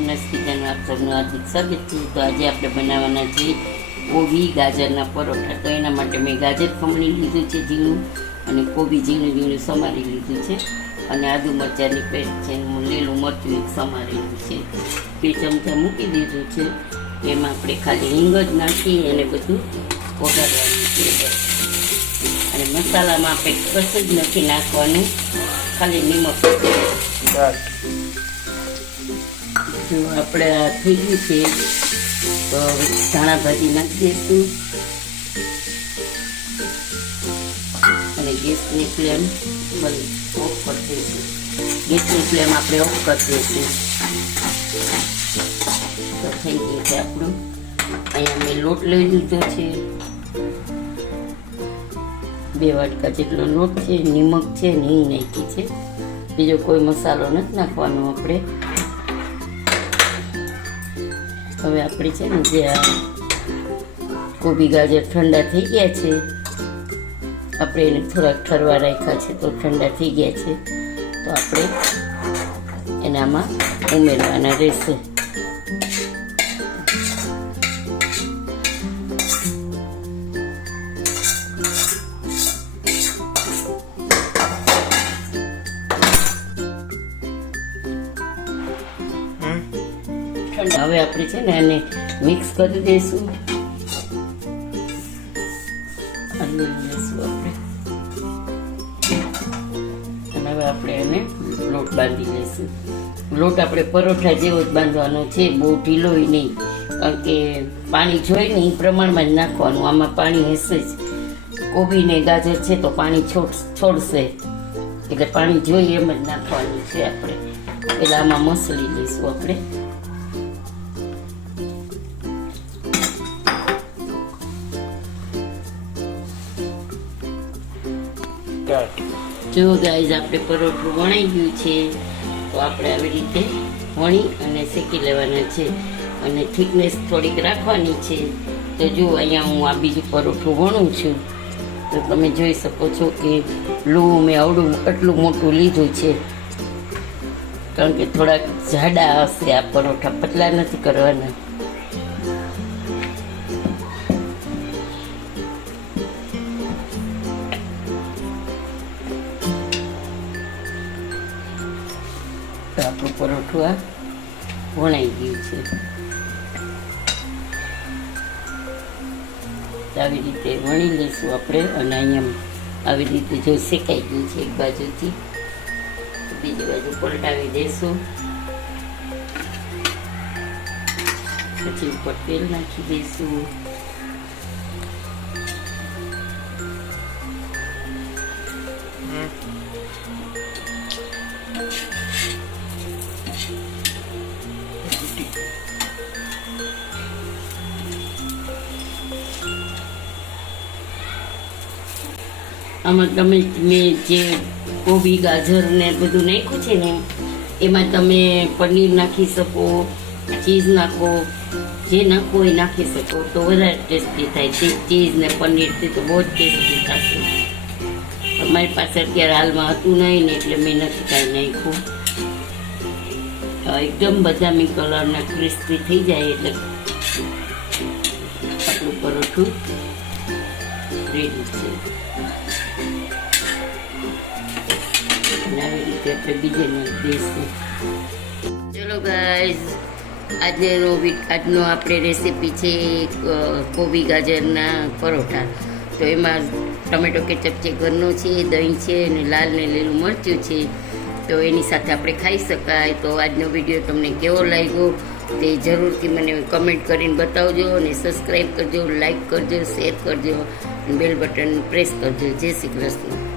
સ્વપ્નસ kitchen આપ સૌનું હાર્દિક સ્વાગત છે તો આજે આપણે બનાવવાના છે કોબી, ગાજરના પરોઠા. તો એના માટે મેં ગાજર ખમણી લીધું છે, ઝીણું અને કોબી ઝીણું ઝીણું સમારી લીધું છે. અને આદુ મરચાંની પેસ્ટ છે લીલું મરચું સમારેલું છે. બે ચમચા મૂકી દીધું છે. એમાં આપણે ખાલી હિંગ જ નાખી અને બધું વઘારવાનું છે. અને મસાલામાં આપણે કશું જ નથી નાખવાનું. ખાલી નિમક. જો આપણે આ થઈ ગયું છે. તો ધાણા ભાજી નાખી દઈશું અને ગેસની ફ્લેમ ઓફ કરી દઈશું. ગેસની ફ્લેમ આપણે ઓફ કરી દઈશું. તો થઈ ગયું છે આપણું. અહીંયા મેં લોટ લઈ લીધો છે. બે વાટકા જેટલો લોટ છે, નિમક છે નહીં નાખી છે. બીજો કોઈ મસાલો નથી નાખવાનો આપણે. હવે આપણે છે ને જે આ કોબી ગાજર ઠંડા થઈ ગયા છે, આપણે એને થોડાક ઠરવા રાખ્યા છે તો ઠંડા થઈ ગયા છે. તો આપણે એનામાં ઉમેરવાના રહેશે. હવે આપણે છે ને આને મિક્સ કરી દઈશું. આલુ આપણે. અને હવે આપણે એને લોટ બાંધી લઈશું. લોટ આપણે પરોઠા જેવો જ બાંધવાનો છે, બહુ ઢીલોય નહીં. કારણ કે પાણી જોઈ ને એ પ્રમાણમાં જ નાખવાનું. આમાં પાણી હશે જ. કોબી ને ગાજર છે તો પાણી છોડ, છોડશે. એટલે પાણી જોઈએ એમ જ નાખવાનું છે આપણે. એટલે આમાં મસળી લઈશું આપણે. જો ગાઈઝ, આપણે પરોઠું વણાઈ ગયું છે, તો આપણે આવી રીતે વણી અને શેકી લેવાના છે. અને થિકનેસ થોડીક રાખવાની છે. તો જો અહીંયા હું આ બીજું પરોઠું વણું છું, તો તમે જોઈ શકો છો કે લૂ મેં આવડું એટલું મોટું લીધું છે. કારણ કે થોડાક જાડા હશે આ પરોઠા, પતલા નથી કરવાના. તો આપણું પરોઠું આ વણાઈ ગયું છે. આવી રીતે વણી લઈશું આપણે અને અહીંયા આવી રીતે જો શેકાઈ ગયું છે એક બાજુથી. બીજી બાજુ પલટાવી દઈશું. પછી ઉપર તેલ નાખી દઈશું. આમાં તમે મેં જે કોબી, ગાજર ને બધું નાખ્યું છે ને, એમાં તમે પનીર નાખી શકો, ચીઝ નાખો, જે નાખો એ નાખી શકો. તો વધારે ટેસ્ટી થાય. તે ચીઝ ને પનીરથી તો બહુ જ ટેસ્ટી થશે. અમારી પાસે અત્યારે હાલમાં હતું નહીં ને એટલે મેં નથી કાંઈ નાખ્યું. એકદમ બદામી કલરના ક્રિસ્પી થઈ જાય એટલે આપણું પરોઠું રેડી છે. અને આવી ચલો ગાઈઝ આજનો આજનો આપણે રેસીપી છે કોબી ગાજરના પરોઠા. તો એમાં ટમેટો કેચપ છે ઘરનો છે, દહીં છે અને લાલ ને લીલું મરચું છે. તો એની સાથે આપણે ખાઈ શકાય. તો આજનો વીડિયો તમને કેવો લાગ્યો તે જરૂરથી મને કમેન્ટ કરીને બતાવજો અને સબસ્ક્રાઈબ કરજો લાઈક કરજો શેર કરજો બેલ બટન પ્રેસ કરજો. જય શ્રી કૃષ્ણ.